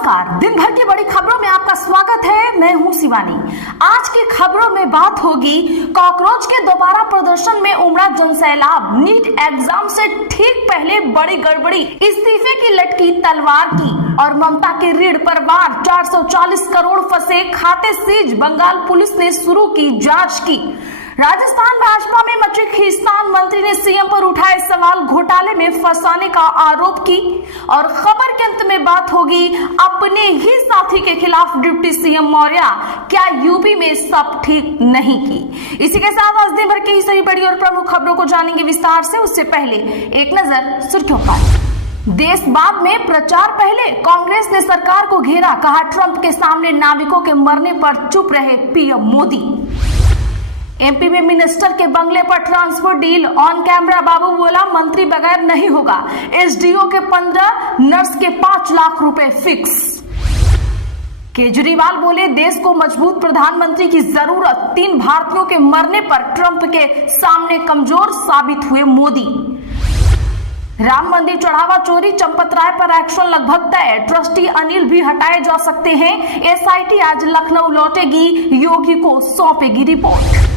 नमस्कार। दिन भर की बड़ी खबरों में आपका स्वागत है। मैं हूं शिवानी। आज की खबरों में बात होगी कॉकरोच के दोबारा प्रदर्शन में उमड़ा जनसैलाब, नीट एग्जाम से ठीक पहले बड़ी गड़बड़ी, इस्तीफे की लटकी तलवार की और ममता के ऋण पर वार, 440 करोड़ फंसे, खाते सीज, बंगाल पुलिस ने शुरू की जांच की। राजस्थान भाजपा में मची खींचतान, मंत्री ने सीएम पर उठाए सवाल, घोटाले में फंसाने का आरोप की। और खबर के अंत में बात होगी अपने ही साथी के खिलाफ डिप्टी सीएम मौर्य, क्या यूपी में सब ठीक नहीं की। इसी के साथ आज दिन भर की सही बड़ी और प्रमुख खबरों को जानेंगे विस्तार से। उससे पहले एक नजर सुर्खियों पर। देशवाद में प्रचार पहले कांग्रेस ने सरकार को घेरा, कहा ट्रंप के सामने नाविकों के मरने पर चुप रहे पीएम मोदी। एमपी में मिनिस्टर के बंगले पर ट्रांसफर डील, ऑन कैमरा बाबू बोला मंत्री बगैर नहीं होगा। एसडीओ के 15, नर्स के 5 लाख रुपए फिक्स। केजरीवाल बोले देश को मजबूत प्रधानमंत्री की जरूरत, 3 भारतीयों के मरने पर ट्रंप के सामने कमजोर साबित हुए मोदी। राम मंदिर चढ़ावा चोरी, चंपत राय पर एक्शन लगभग तय, ट्रस्टी अनिल भी हटाए जा सकते हैं। एसआईटी आज लखनऊ लौटेगी, योगी को सौंपेगी रिपोर्ट।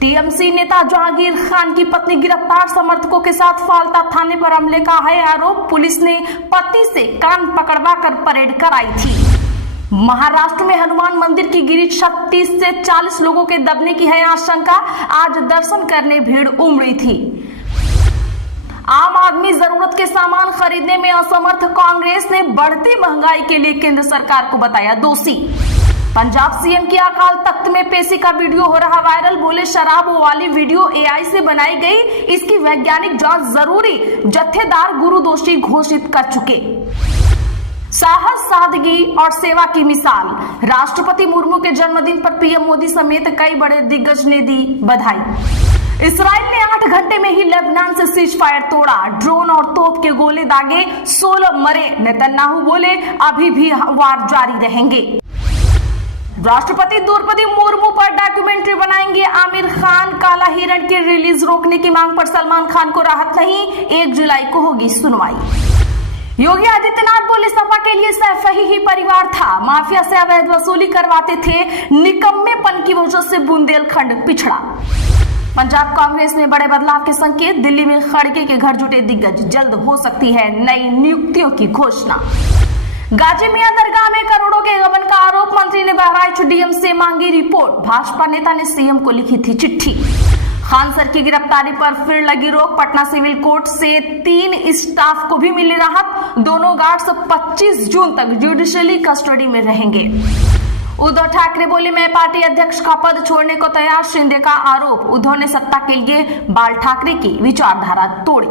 टीएमसी नेता जहांगीर खान की पत्नी गिरफ्तार, समर्थकों के साथ फालता थाने पर हमले का है आरोप, पुलिस ने पति से कान पकड़वा कर परेड कराई थी। महाराष्ट्र में हनुमान मंदिर की गिरी, 36 से 40 लोगों के दबने की है आशंका, आज दर्शन करने भीड़ उमड़ी थी। आम आदमी जरूरत के सामान खरीदने में असमर्थ, कांग्रेस ने बढ़ती महंगाई के लिए केंद्र सरकार को बताया दोषी। पंजाब सीएम की अकाल तख्त में पेशी का वीडियो हो रहा वायरल, बोले शराब वाली वीडियो एआई से बनाई गई, इसकी वैज्ञानिक जांच जरूरी, जत्थेदार गुरु दोषी घोषित कर चुके। साहस, सादगी और सेवा की मिसाल, राष्ट्रपति मुर्मू के जन्मदिन पर पीएम मोदी समेत कई बड़े दिग्गज ने दी बधाई। इसराइल ने 8 घंटे में ही लेबनान से सीज फायर तोड़ा, ड्रोन और तोप के गोले दागे, 16 मरे। नेतन्याहू बोले अभी भी वार जारी रहेंगे। राष्ट्रपति द्रौपदी मुर्मू पर डॉक्यूमेंट्री बनाएंगे आमिर खान, काला हिरण की रिलीज रोकने की मांग पर सलमान खान को राहत नहीं, 1 जुलाई को होगी सुनवाई। योगी आदित्यनाथ बोले सपा के लिए सैफ ही परिवार था, माफिया से अवैध वसूली करवाते थे, निकम्मेपन की वजह से बुंदेलखंड पिछड़ा। पंजाब कांग्रेस में बड़े बदलाव के संकेत, दिल्ली में खड़गे के घर जुटे दिग्गज, जल्द हो सकती है नई नियुक्तियों की घोषणा। गाजी मियां दरगाह में करोड़ों के गबन का आरोप, मंत्री ने बहराइच डीएम से मांगी रिपोर्ट, भाजपा नेता ने सीएम को लिखी थी चिट्ठी। खान सर की गिरफ्तारी पर फिर लगी रोक, पटना सिविल कोर्ट से 3 स्टाफ को भी मिली राहत, दोनों गार्ड्स 25 जून तक जुडिशियली कस्टडी में रहेंगे। उद्धव ठाकरे बोले मैं पार्टी अध्यक्ष का पद छोड़ने को तैयार, शिंदे का आरोप, उद्धव ने सत्ता के लिए बाल ठाकरे की विचारधारा तोड़ी।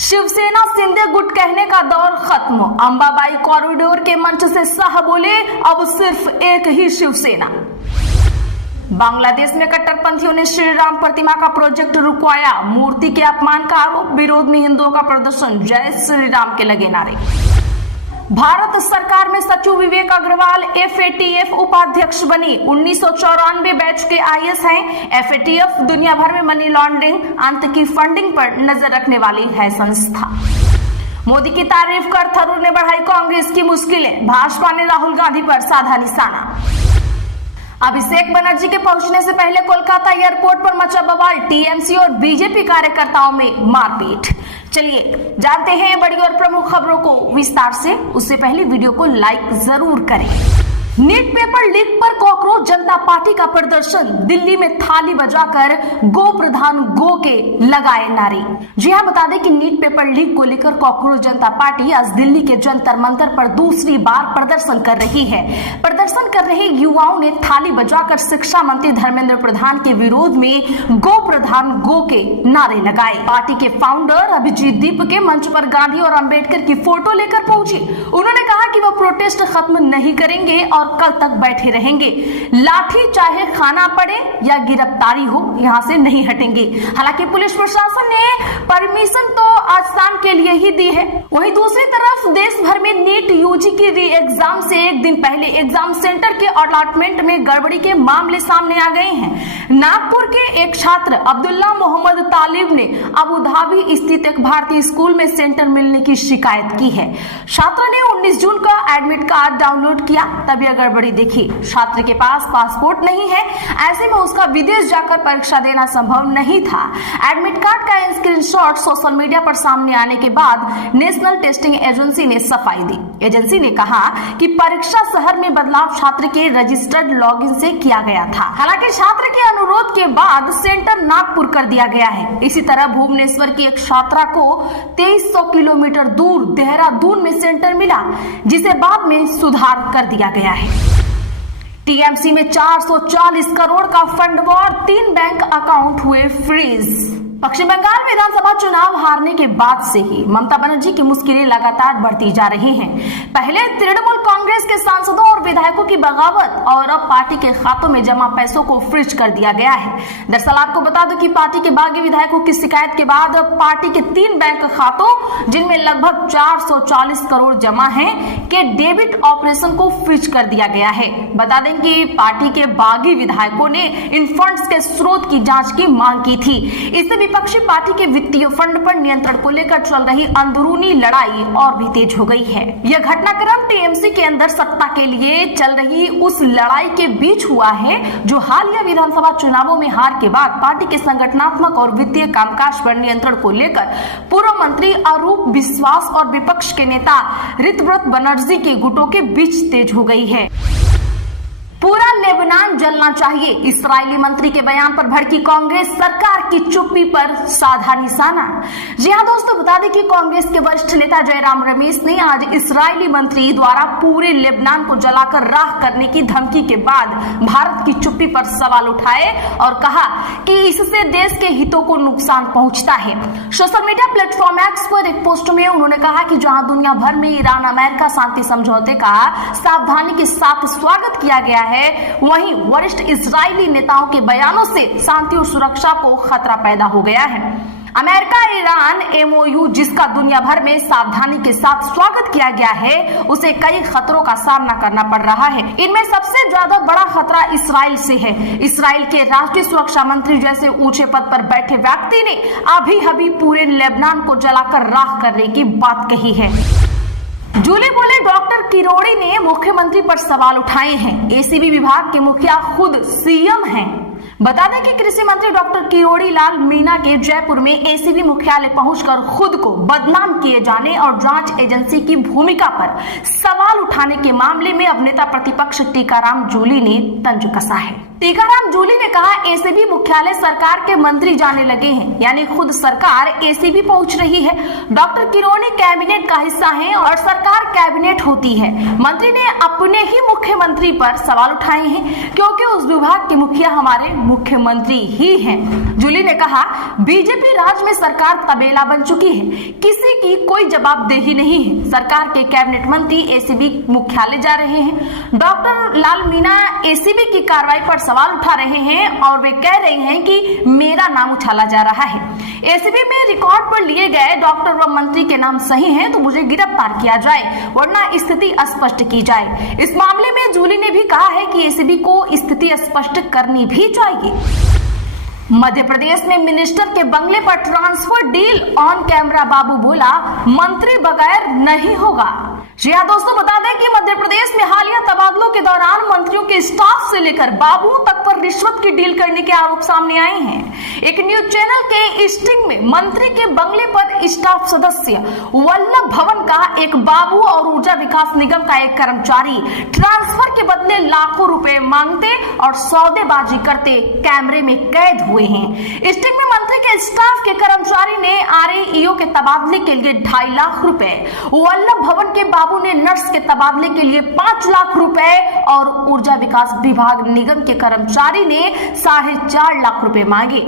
शिवसेना शिंदे गुट कहने का दौर खत्म, अंबाबाई कॉरिडोर के मंच से शाह बोले अब सिर्फ एक ही शिवसेना। बांग्लादेश में कट्टरपंथियों ने श्री राम प्रतिमा का प्रोजेक्ट रुकवाया, मूर्ति के अपमान का आरोप, विरोध में हिंदुओं का प्रदर्शन, जय श्री राम के लगे नारे। भारत सरकार में सचिव विवेक अग्रवाल एफएटीएफ उपाध्यक्ष बनी, 1994 बैच के आईएएस हैं। एफएटीएफ दुनिया भर में मनी लॉन्ड्रिंग, अंत की फंडिंग पर नजर रखने वाली है संस्था। मोदी की तारीफ कर थरूर ने बढ़ाई कांग्रेस की मुश्किलें, भाजपा ने राहुल गांधी पर साधा निशाना। अभिषेक बनर्जी के पहुंचने से पहले कोलकाता एयरपोर्ट पर मचा बवाल, टीएमसी और बीजेपी कार्यकर्ताओं में मारपीट। चलिए जानते हैं बड़ी और प्रमुख खबरों को विस्तार से। उससे पहले वीडियो को लाइक जरूर करें। नीट पेपर लीक पर कॉकरोच जनता पार्टी का प्रदर्शन, दिल्ली में थाली बजाकर गो प्रधान गो के लगाए नारे। जी हां, बता दें कि नीट पेपर लीक को लेकर कॉकरोच जनता पार्टी आज दिल्ली के जंतर मंतर पर दूसरी बार प्रदर्शन कर रही है। प्रदर्शन कर रहे युवाओं ने थाली बजाकर शिक्षा मंत्री धर्मेंद्र प्रधान के विरोध में गो प्रधान गो के नारे लगाए। पार्टी के फाउंडर अभिजीत दीप के मंच पर गांधी और अंबेडकर की फोटो लेकर पहुंचे। उन्होंने कहा कि वो प्रोटेस्ट प्रोटेस्ट खत्म नहीं करेंगे और कल तक बैठे रहेंगे। लाठी चाहे खाना पड़े या गिरफ्तारी हो, यहाँ से नहीं हटेंगे। हालांकि पुलिस प्रशासन ने परमिशन तो आज शाम के लिए ही दी है। वहीं दूसरी तरफ देश भर में नीट यूजी की री एग्जाम से एक दिन पहले एग्जाम सेंटर के अलॉटमेंट में गड़बड़ी के मामले सामने आ गए हैं। नागपुर के एक छात्र अब्दुल्ला मोहम्मद तालिब ने अबू धाबी स्थित एक भारतीय स्कूल में सेंटर मिलने की शिकायत की है। छात्र ने 19 जून का एडमिट कार्ड डाउनलोड किया, तब यह गड़बड़ी देखी। छात्र के पास पासपोर्ट नहीं है, ऐसे में उसका विदेश जाकर परीक्षा देना संभव नहीं था। एडमिट कार्ड का स्क्रीनशॉट सोशल मीडिया पर सामने आने के बाद नेशनल टेस्टिंग एजेंसी ने सफाई दी। एजेंसी ने कहा कि परीक्षा शहर में बदलाव छात्र के रजिस्टर्ड लॉगिन से किया गया था। हालांकि छात्र के अनुरोध के बाद सेंटर नागपुर कर दिया गया है। इसी तरह भुवनेश्वर की एक छात्रा को 2300 किलोमीटर दूर देहरादून में सेंटर मिला, जिसे बाद में सुधार कर दिया गया है। टीएमसी में 440 करोड़ का फंड और 3 बैंक अकाउंट हुए फ्रीज। पश्चिम बंगाल विधानसभा चुनाव हारने के बाद से ही ममता बनर्जी की मुश्किलें लगातार बढ़ती जा रही हैं। पहले तृणमूल कांग्रेस के सांसदों और विधायकों की बगावत और अब पार्टी के खातों में जमा पैसों को फ्रीज कर दिया गया है। दरअसल आपको बता दूं कि पार्टी के बागी विधायकों की शिकायत के बाद पार्टी के 3 बैंक खातों, जिनमें लगभग 440 करोड़ जमा हैं, के डेबिट ऑपरेशन को फ्रीज कर दिया गया है। बता दें कि पार्टी के बागी विधायकों ने इन फंड्स के स्रोत की जांच की मांग की थी। इससे विपक्षी पार्टी के वित्तीय फंड पर नियंत्रण को लेकर चल रही अंदरूनी लड़ाई और भी तेज हो गई है। यह घटनाक्रम टीएमसी के अंदर सत्ता के लिए चल रही उस लड़ाई के बीच हुआ है, जो हालिया विधानसभा चुनावों में हार के बाद पार्टी के संगठनात्मक और वित्तीय कामकाज पर नियंत्रण को लेकर पूर्व मंत्री अरूप विश्वास और विपक्ष के नेता ऋतव्रत बनर्जी के गुटों के बीच तेज हो गई है। पूरा लेबनान जलना चाहिए, इस्राएली मंत्री के बयान पर भड़की कांग्रेस, सरकार की चुप्पी पर साधा निशाना। जी हां दोस्तों, बता दें कि कांग्रेस के वरिष्ठ नेता जयराम रमेश ने आज इस्राएली मंत्री द्वारा पूरे लेबनान को जलाकर राख करने की धमकी के बाद भारत की चुप्पी पर सवाल उठाए और कहा कि इससे देश के हितों को नुकसान पहुंचता है। सोशल मीडिया प्लेटफॉर्म एक्स पर एक पोस्ट में उन्होंने कहा कि जहां दुनिया भर में ईरान अमेरिका शांति समझौते का सावधानी के साथ स्वागत किया गया है, वहीं वरिष्ठ इजरायली नेताओं के बयानों से शांति और सुरक्षा को खतरा पैदा हो गया है। अमेरिका ईरान एमओयू, जिसका दुनिया भर में सावधानी के साथ स्वागत किया गया है, उसे कई खतरों का सामना करना पड़ रहा है। इनमें सबसे ज्यादा बड़ा खतरा इसराइल से है। इसराइल के राष्ट्रीय सुरक्षा मंत्री जैसे ऊंचे पद पर बैठे व्यक्ति ने अभी पूरे लेबनान को जलाकर राख करने की बात कही है। जूली बोले डॉक्टर किरोड़ी ने मुख्यमंत्री पर सवाल उठाए हैं। एसीबी विभाग के मुखिया खुद सीएम हैं। बता दें कि कृषि मंत्री डॉक्टर किरोड़ी लाल मीणा के जयपुर में एसीबी मुख्यालय पहुंचकर खुद को बदनाम किए जाने और जांच एजेंसी की भूमिका पर सवाल उठाने के मामले में अब नेता प्रतिपक्ष टीकाराम जूली ने तंज कसा है। टीकाराम जूली ने कहा, एसीबी मुख्यालय सरकार के मंत्री जाने लगे हैं, यानी खुद सरकार एसीबी पहुंच रही है। डॉक्टर किरोड़ी कैबिनेट का हिस्सा हैं और सरकार कैबिनेट होती है। मंत्री ने अपने ही मुख्यमंत्री पर सवाल उठाए हैं, क्योंकि उस विभाग के मुखिया हमारे मुख्यमंत्री ही हैं। जूली ने कहा, बीजेपी राज में सरकार तबेला बन चुकी है, किसी की कोई जवाबदेही नहीं है। सरकार के कैबिनेट मंत्री एसीबी मुख्यालय जा रहे हैं। डॉक्टर लाल मीणा एसीबी की कार्रवाई पर सवाल उठा रहे हैं और वे कह रहे हैं कि मेरा नाम उछाला जा रहा है। एसीबी में रिकॉर्ड पर लिए गए डॉक्टर व मंत्री के नाम सही हैं तो मुझे गिरफ्तार किया जाए, वरना स्थिति स्पष्ट की जाए। इस मामले में जूली ने भी कहा है कि एसीबी को स्थिति स्पष्ट करनी भी चाहिए। मध्य प्रदेश में मिनिस्टर के बंगले पर ट्रांसफर डील ऑन कैमरा बाबू बोला, मंत्री बगैर नहीं होगा। जी हाँ दोस्तों, बता दें कि मध्य प्रदेश में हालिया तबादलों के दौरान मंत्रियों के स्टाफ से लेकर बाबू तक पर रिश्वत की डील करने के आरोप सामने आए हैं। एक न्यूज चैनल के स्टिंग में मंत्री के बंगले पर स्टाफ सदस्य वल्लभ भवन का एक बाबू और ऊर्जा विकास निगम का एक कर्मचारी ट्रांसफर के बदले लाखों रुपए मांगते और सौदेबाजी करते कैमरे में कैद हुए हैं। स्टिंग में मंत्री के स्टाफ के कर्मचारी ने आरएईओ के तबादले के लिए 2.5 लाख रुपए, वल्लभ भवन के बाबू ने नर्स के तबादले के लिए 5 लाख रुपए और ऊर्जा विकास विभाग निगम के कर्मचारी ने 4.5 लाख रुपए मांगे।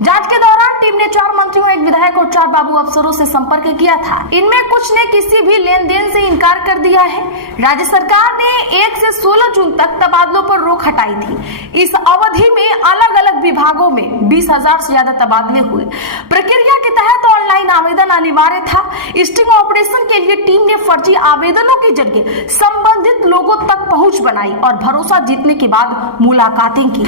जांच के दौरान टीम ने 4 मंत्रियों, एक विधायक और 4 बाबू अफसरों से संपर्क किया था। इनमें कुछ ने किसी भी लेन देन से इनकार कर दिया है। राज्य सरकार ने 1 से 16 जून तक तबादलों पर रोक हटाई थी। इस अवधि में अलग अलग विभागों में 20,000 से ज्यादा तबादले हुए। प्रक्रिया के तहत ऑनलाइन आवेदन अनिवार्य था। स्टिंग ऑपरेशन के लिए टीम ने फर्जी आवेदनों के जरिए संबंधित लोगों तक पहुंच बनाई और भरोसा जीतने के बाद मुलाकातें की।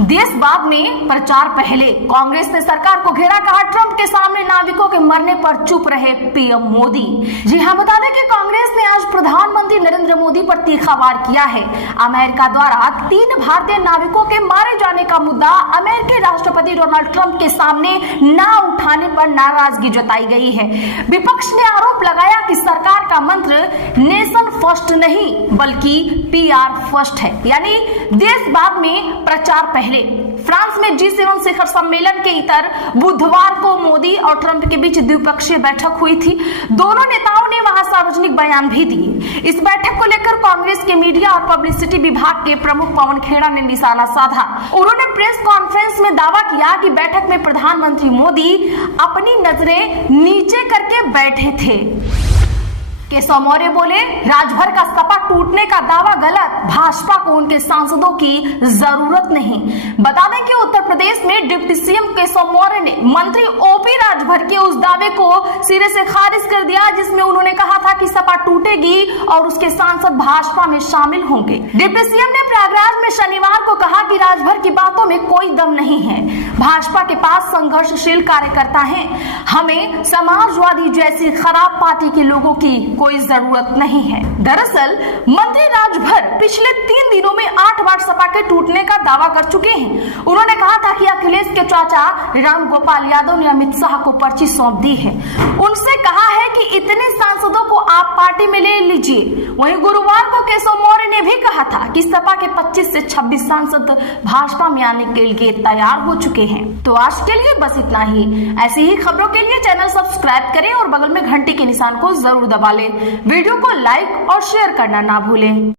देशवाद में प्रचार पहले कांग्रेस ने सरकार को घेरा, कहा ट्रंप के सामने नाविकों के मरने पर चुप रहे पीएम मोदी। जी हां, बता दें कि कांग्रेस ने आज प्रधानमंत्री नरेंद्र मोदी पर तीखा वार किया है। अमेरिका द्वारा 3 भारतीय नाविकों के मारे जाने का मुद्दा अमेरिकी राष्ट्रपति डोनाल्ड ट्रंप के सामने ना उठाने पर नाराजगी जताई गई है। विपक्ष ने आरोप लगाया कि सरकार का मंत्र नेशन फर्स्ट नहीं बल्कि पीआर फर्स्ट है, यानी देशवाद में प्रचार पहले। फ्रांस में G7 शिखर सम्मेलन के इतर बुधवार को मोदी और ट्रंप के बीच द्विपक्षीय बैठक हुई थी। दोनों नेताओं ने वहां सार्वजनिक बयान भी दिए। इस बैठक को लेकर कांग्रेस के मीडिया और पब्लिसिटी विभाग के प्रमुख पवन खेड़ा ने निशाना साधा। उन्होंने प्रेस कॉन्फ्रेंस में दावा किया कि बैठक में प्रधानमंत्री मोदी अपनी नजरें नीचे करके बैठे थे। केशव मौर्य बोले, राजभर का सपा टूटने का दावा गलत, भाजपा को उनके सांसदों की जरूरत नहीं। बता दें कि उत्तर प्रदेश में डिप्टी सीएम केशव मौर्य ने मंत्री ओपी राजभर के उस दावे को सिरे से खारिज कर दिया जिसमें उन्होंने कहा था कि सपा टूटेगी और उसके सांसद भाजपा में शामिल होंगे। डिप्टी सीएम ने प्रयागराज में शनिवार को कहा कि राजभर की बातों में कोई दम नहीं है। भाजपा के पास संघर्षशील कार्यकर्ता हैं। हमें समाजवादी जैसी खराब पार्टी के लोगों की कोई जरूरत नहीं है। दरअसल मंत्री राजभर पिछले 3 दिनों में 8 बार सपा के टूटने का दावा कर चुके हैं। उन्होंने कहा था कि अखिलेश के चाचा राम गोपाल यादव ने अमित शाह को पर्ची सौंप दी है। उनसे कहा है कि इतने सांसदों को आप पार्टी में ले लीजिए। वहीं गुरुवार को केशव मौर्य ने भी कहा था कि सपा के 25 से 26 सांसद भाजपा में आने के लिए तैयार हो चुके हैं। तो आज के लिए बस इतना ही। ऐसी ही खबरों के लिए चैनल सब्सक्राइब करें और बगल में घंटी के निशान को जरूर दबा लें। वीडियो को लाइक और शेयर करना ना भूलें।